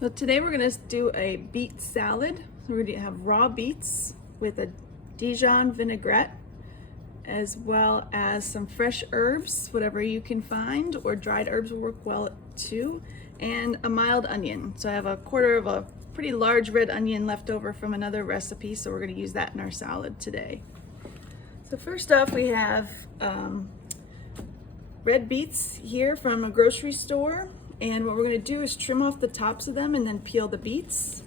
So today we're going to do a beet salad. So we're going to have raw beets with a Dijon vinaigrette, as well as some fresh herbs, whatever you can find, or dried herbs will work well too, and a mild onion. So I have a quarter of a pretty large red onion left over from another recipe, so we're going to use that in our salad today. So first off, we have red beets here from a grocery store. And what we're going to do is trim off the tops of them and then peel the beets.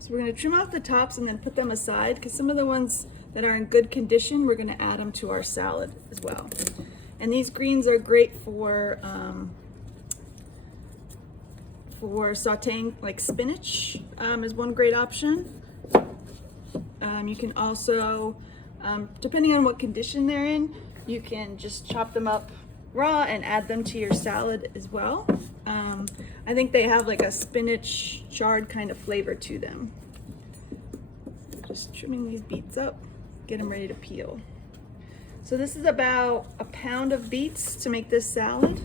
So we're going to trim off the tops and then put them aside, because some of the ones that are in good condition, we're going to add them to our salad as well. And these greens are great for sauteing, like spinach is one great option. You can also, depending on what condition they're in, you can just chop them up raw and add them to your salad as well. I think they have like a spinach chard kind of flavor to them. Just trimming these beets up, get them ready to peel. So this is about a pound of beets to make this salad.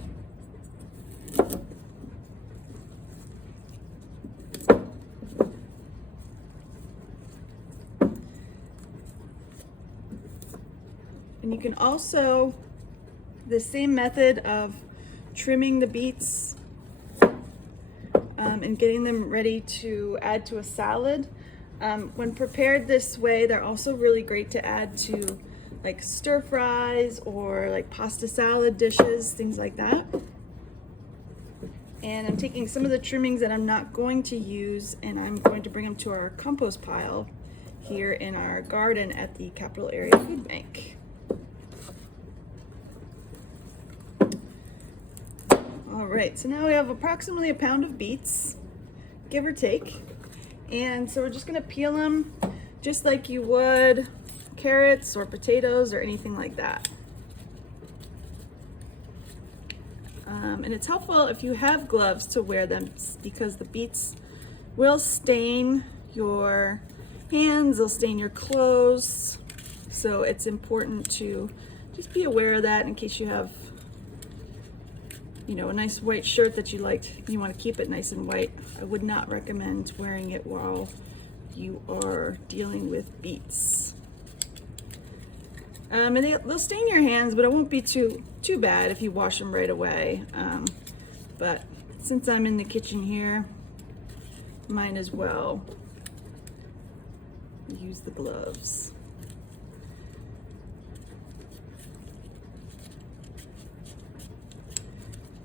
And you can also, the same method of trimming the beets and getting them ready to add to a salad. When prepared this way, they're also really great to add to like stir fries or like pasta salad dishes, things like that. And I'm taking some of the trimmings that I'm not going to use, and I'm going to bring them to our compost pile here in our garden at the Capital Area Food Bank. All right, so now we have approximately a pound of beets, give or take. And so we're just gonna peel them just like you would carrots or potatoes or anything like that. And it's helpful if you have gloves to wear them, because the beets will stain your hands, they'll stain your clothes. So it's important to just be aware of that in case you have, you know, a nice white shirt that you liked, you want to keep it nice and white. I would not recommend wearing it while you are dealing with beets. And they'll stain your hands, but it won't be too bad if you wash them right away. But since I'm in the kitchen here, might as well use the gloves.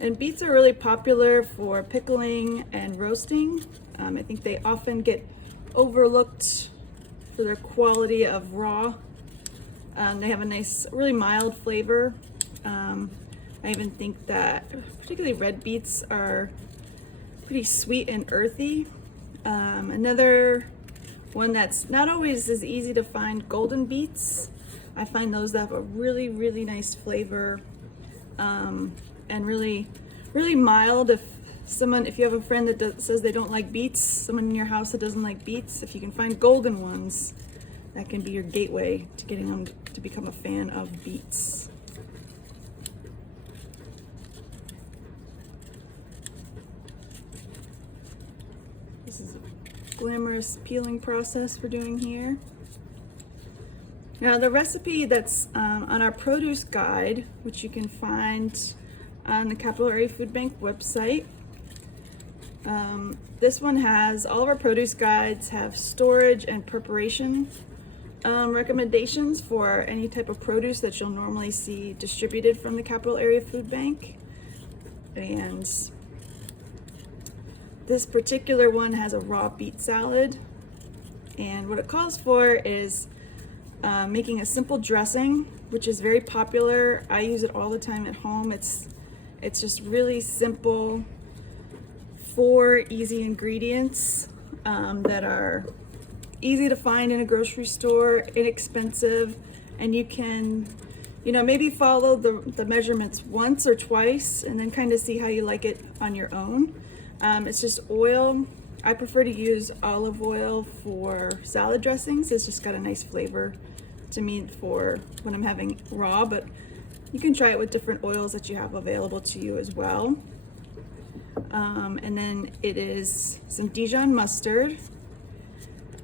And beets are really popular for pickling and roasting. I think they often get overlooked for their quality of raw. They have a nice, really mild flavor. I even think that particularly red beets are pretty sweet and earthy. Another one that's not always as easy to find, golden beets. I find those that have a really, really nice flavor. And really mild. If you have a friend that says they don't like beets, someone in your house that doesn't like beets, if you can find golden ones, that can be your gateway to getting them to become a fan of beets. This is a glamorous peeling process we're doing here. Now the recipe that's on our produce guide, which you can find on the Capital Area Food Bank website. This one has all of our produce guides have storage and preparation recommendations for any type of produce that you'll normally see distributed from the Capital Area Food Bank. And this particular one has a raw beet salad. And what it calls for is making a simple dressing, which is very popular. I use it all the time at home. It's just really simple, 4 easy ingredients that are easy to find in a grocery store, inexpensive, and you can, you know, maybe follow the measurements once or twice and then kind of see how you like it on your own. It's just oil. I prefer to use olive oil for salad dressings. It's just got a nice flavor to me for when I'm having raw, but You can try it with different oils that you have available to you as well. And then it is some Dijon mustard,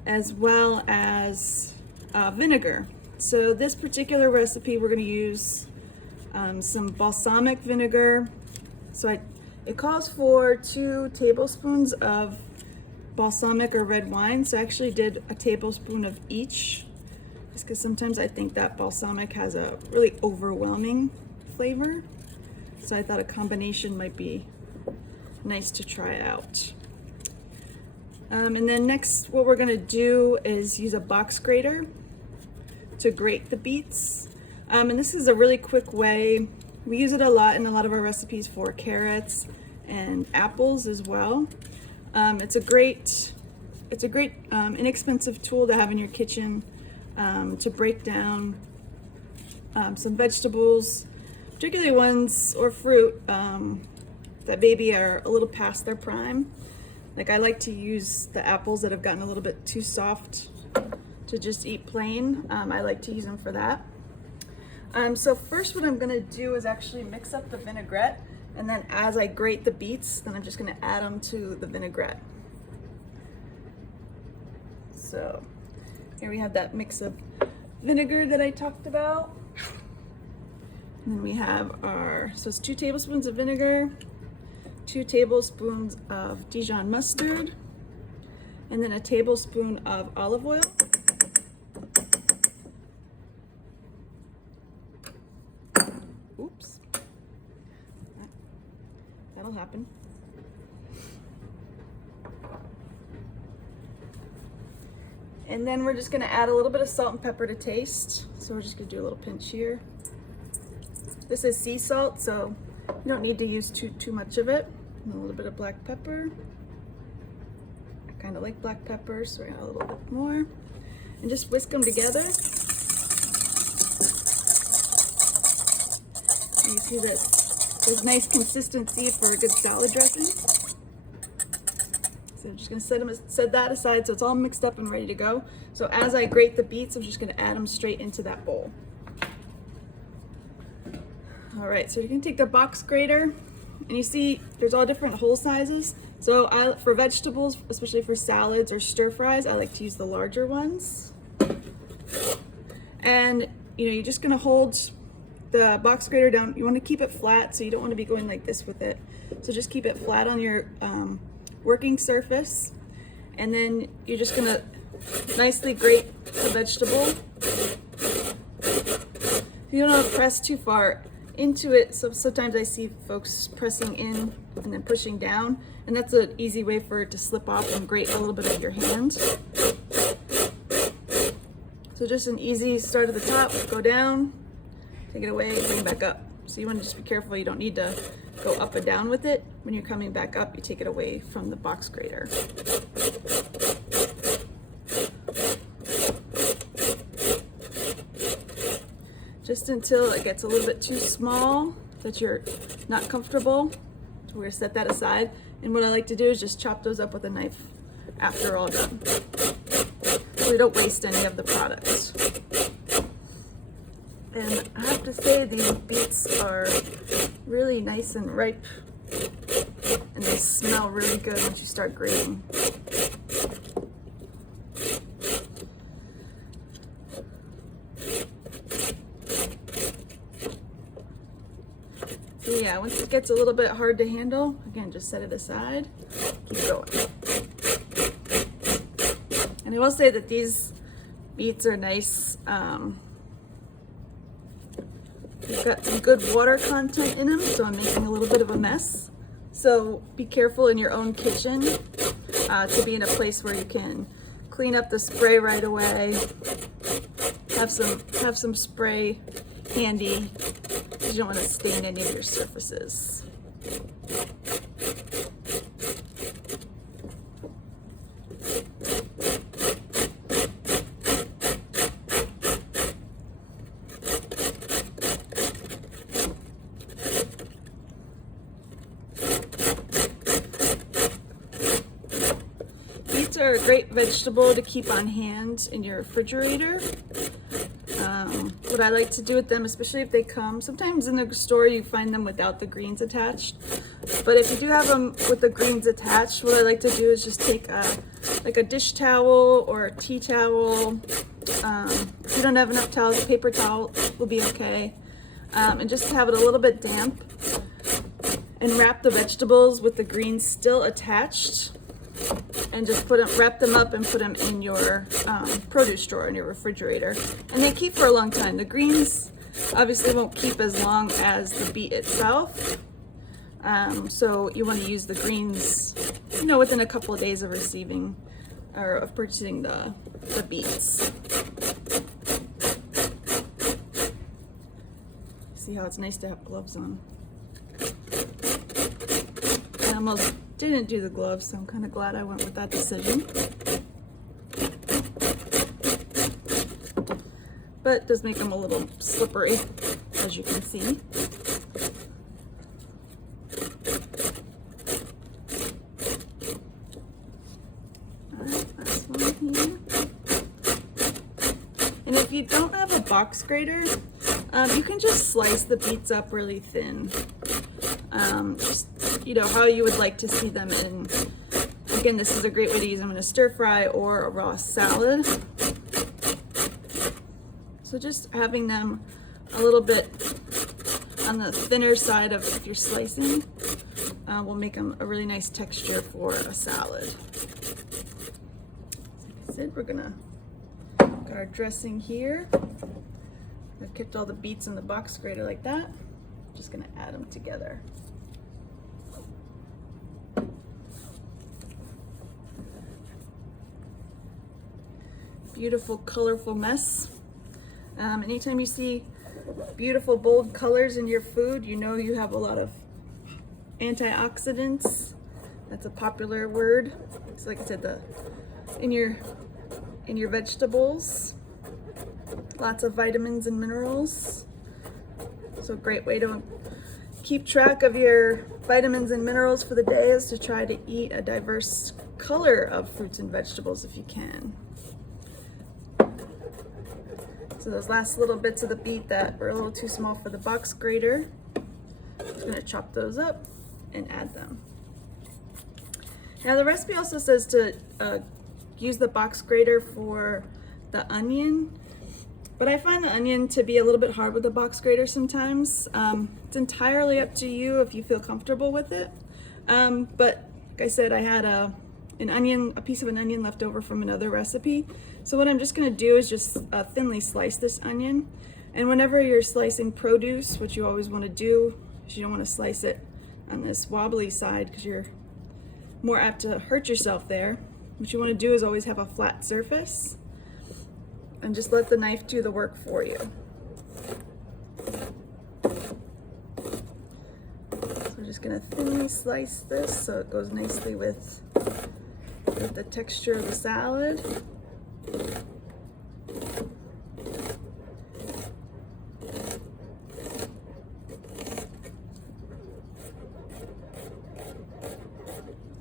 as well as vinegar. So this particular recipe, we're going to use some balsamic vinegar. So it calls for 2 tablespoons of balsamic or red wine. So I actually did a tablespoon of each, just because sometimes I think that balsamic has a really overwhelming flavor. So I thought a combination might be nice to try out. And then next, what we're gonna do is use a box grater to grate the beets. And this is a really quick way. We use it a lot in a lot of our recipes for carrots and apples as well. It's a great inexpensive tool to have in your kitchen to break down some vegetables, particularly ones or fruit that maybe are a little past their prime. Like I like to use the apples that have gotten a little bit too soft to just eat plain. I like to use them for that. So first what I'm gonna do is actually mix up the vinaigrette, and then as I grate the beets, then I'm just gonna add them to the vinaigrette. So here we have that mix of vinegar that I talked about. And then we have so it's 2 tablespoons of vinegar, 2 tablespoons of Dijon mustard, and then a tablespoon of olive oil. Oops. That'll happen. And then we're just gonna add a little bit of salt and pepper to taste. So we're just gonna do a little pinch here. This is sea salt, so you don't need to use too much of it. And a little bit of black pepper. I kind of like black pepper, so we're gonna add a little bit more. And just whisk them together. And you see that there's nice consistency for a good salad dressing. So I'm just gonna set that aside so it's all mixed up and ready to go. So as I grate the beets, I'm just gonna add them straight into that bowl. All right, so you're gonna take the box grater, and you see there's all different hole sizes. So for vegetables, especially for salads or stir fries, I like to use the larger ones. And you're just gonna hold the box grater down. You wanna keep it flat, so you don't wanna be going like this with it. So just keep it flat on your working surface. And then you're just gonna nicely grate the vegetable. You don't wanna press too far into it. So sometimes I see folks pressing in and then pushing down, and that's an easy way for it to slip off and grate a little bit of your hand. So just an easy start at the top, go down, take it away, bring back up. So you want to just be careful, you don't need to go up and down with it. When you're coming back up, you take it away from the box grater. Just until it gets a little bit too small that you're not comfortable. So we're gonna set that aside. And what I like to do is just chop those up with a knife after all done, so we don't waste any of the products. And I have to say, these beets are really nice and ripe, and they smell really good once you start grating. So yeah, once it gets a little bit hard to handle, again, just set it aside, keep going. And I will say that these beets are nice. They've got some good water content in them, so I'm making a little bit of a mess. So be careful in your own kitchen to be in a place where you can clean up the spray right away. Have some spray handy, because you don't want to stain any of your surfaces. Beets are a great vegetable to keep on hand in your refrigerator. What I like to do with them, especially if they come, sometimes in the store you find them without the greens attached, but if you do have them with the greens attached, what I like to do is just take like a dish towel or a tea towel. If you don't have enough towels, a paper towel will be okay, and just have it a little bit damp, and wrap the vegetables with the greens still attached, and just wrap them up and put them in your produce drawer in your refrigerator, and they keep for a long time. The greens obviously won't keep as long as the beet itself, so you want to use the greens, you know, within a couple of days of receiving or of purchasing the beets. See how it's nice to have gloves on. I almost didn't do the gloves, so I'm kind of glad I went with that decision. But it does make them a little slippery, as you can see. Alright, last one here. And if you don't have a box grater, you can just slice the beets up really thin. Just, you know, how you would like to see them in. Again, this is a great way to use them in a stir fry or a raw salad. So just having them a little bit on the thinner side of if you're slicing will make them a really nice texture for a salad. Like I said, we're gonna got our dressing here. I've kept all the beets in the box grater like that. Just gonna add them together. Beautiful, colorful mess. Anytime you see beautiful, bold colors in your food, you know you have a lot of antioxidants. That's a popular word. It's like I said, in your vegetables. Lots of vitamins and minerals. So a great way to keep track of your vitamins and minerals for the day is to try to eat a diverse color of fruits and vegetables if you can. So those last little bits of the beet that were a little too small for the box grater, I'm just going to chop those up and add them. Now the recipe also says to use the box grater for the onion, but I find the onion to be a little bit hard with the box grater sometimes. It's entirely up to you if you feel comfortable with it. But like I said, I had a piece of an onion left over from another recipe. So what I'm just gonna do is just thinly slice this onion. And whenever you're slicing produce, what you always wanna do is you don't wanna slice it on this wobbly side because you're more apt to hurt yourself there. What you wanna do is always have a flat surface and just let the knife do the work for you. So I'm just gonna thinly slice this so it goes nicely with the texture of the salad.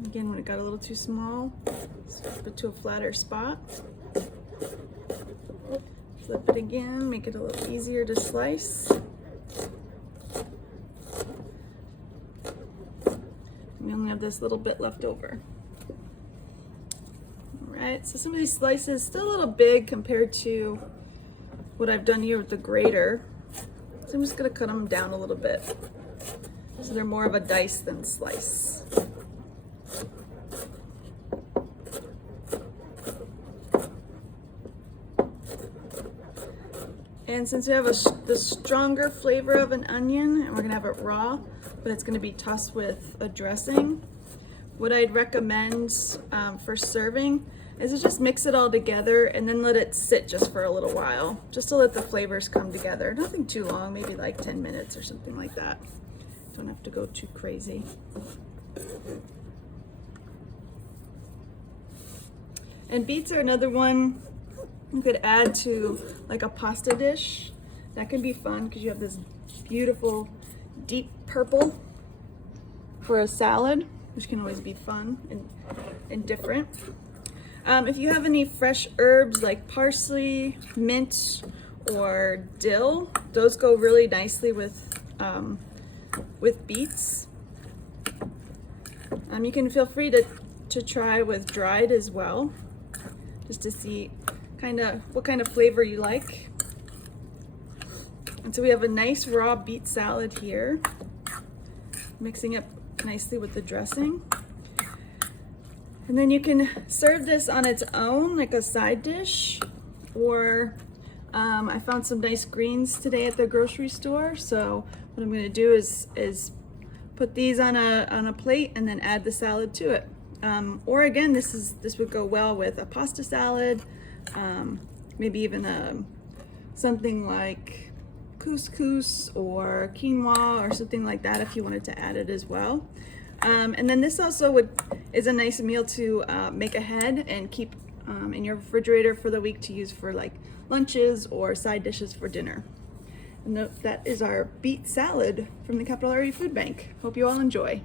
Again, when it got a little too small, flip it to a flatter spot. Flip it again, make it a little easier to slice. We only have this little bit left over. Alright, so some of these slices still a little big compared to what I've done here with the grater. So I'm just going to cut them down a little bit so they're more of a dice than slice. And since we have the stronger flavor of an onion, and we're gonna have it raw, but it's gonna be tossed with a dressing, what I'd recommend for serving is to just mix it all together and then let it sit just for a little while, just to let the flavors come together. Nothing too long, maybe like 10 minutes or something like that. Don't have to go too crazy. And beets are another one you could add to like a pasta dish. That can be fun because you have this beautiful deep purple for a salad, which can always be fun and different. If you have any fresh herbs like parsley, mint, or dill. Those go really nicely with beets. You can feel free to try with dried as well, just to see what kind of flavor you like. And so we have a nice raw beet salad here, mixing it nicely with the dressing. And then you can serve this on its own, like a side dish, or I found some nice greens today at the grocery store. So what I'm going to do is put these on a plate and then add the salad to it. Or again, this would go well with a pasta salad, maybe even something like couscous or quinoa or something like that if you wanted to add it as well. And then this also is a nice meal to make ahead and keep in your refrigerator for the week to use for like lunches or side dishes for dinner. And that is our beet salad from the Capital Area Food Bank. Hope you all enjoy.